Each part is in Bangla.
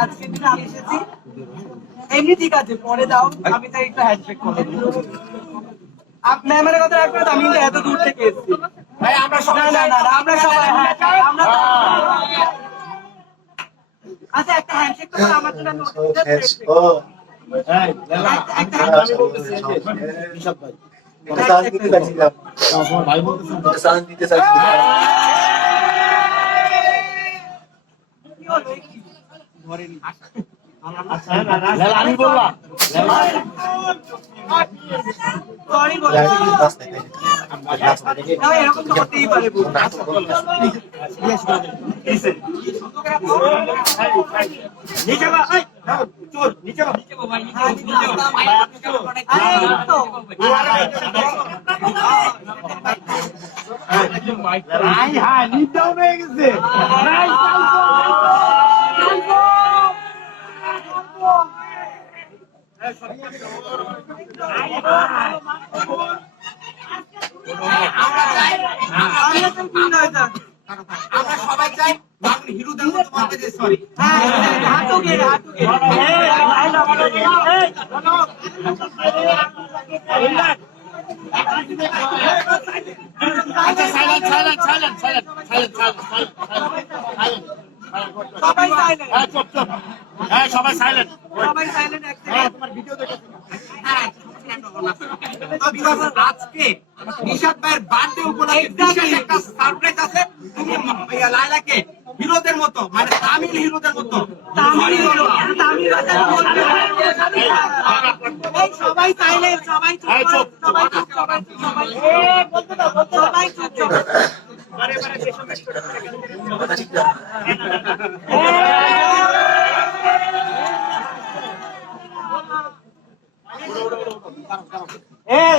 আজকে দিনে আমি এসেছি। এমনি ঠিক আছে পরে দাও আমি তাই একটু হ্যান্ডশেক করে আপ ম্যামের কথা রাখবে আমি কিন্তু এত দূর থেকে এসেছি। ভাই আমরা না না না আমরা সবাই হ্যাঁ, আমরা আচ্ছা একটা হ্যান্ডশেক তো আমার জন্য একটা বলতেছি ভাই চাইছিলাম। ভাই চাইছিলাম। আমি বললাম সরি বলে রাস্তায় রাস্তায় দেখে না, এরকম তো হতেই পারে বল। নিচে বা এই চোর নিচে বা আরে, এই তো। হাই হাই নিচেও হয়ে গেছে আমরা সবাই চাই বাঙালি হিরোদের মতো সরি গেড়ে, হাঁটু গেড়ে। আচ্ছা silent silent silent silent silent silent সবাই silent, হ্যাঁ চুপ চুপ। হ্যাঁ সবাই সাইলেন্ট সবাই এক হ্যাঁ। তোমার ভিডিও দেখে আজকে নিশাদ ভাইয়ের বার্থডে উপলক্ষে বিশেষ একটা সারপ্রাইজ আছে। তুমি লায়লাকে হিরোদের মতো মানে তামিল হিরোদের মতো তামিল তামিল বলবে। সবাই silent, সবাই চুপ এই চুপ, চুপ। সবাই চুপ, সবাই চুপ, সবাই চুপ। সবাই চুপ, চুপ। এই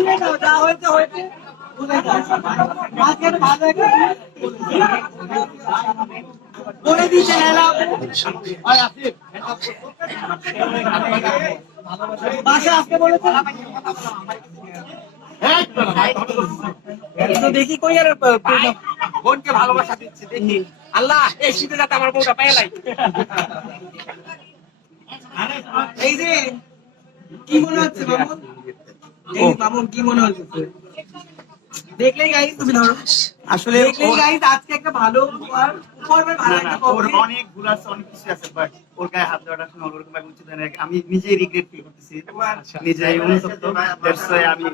ভুলে যাও, যা হয়েছে হয়েছে। ভুলে যাও। আজকে ভালো একটা বলে দিচ্ছে হেলা বাসা আসতে বলেছে। দেখি কই আর বোনকে ভালোবাসা দিচ্ছে দেখি। আল্লাহ এই শীতে যাতে আমার বউটা পেয়ে লাই এই যে কি মনে হচ্ছে মামুন এই কি মনে হচ্ছে? দেখলেই গাইস তুমি ধরো। আসলে দেখলেই গাইস আজকে একটা ভালো উপহার। ভালো একটা অনেক ভুল আছে অনেক কিছু আছে বাট ওর গায়ে হাত দেওয়াটা আসলে ওরকম ভাবে উচিত আমি নিজেই রিগ্রেট ফিল করতেছি। নিজেই অনুতপ্ত। দ্যাটস আমি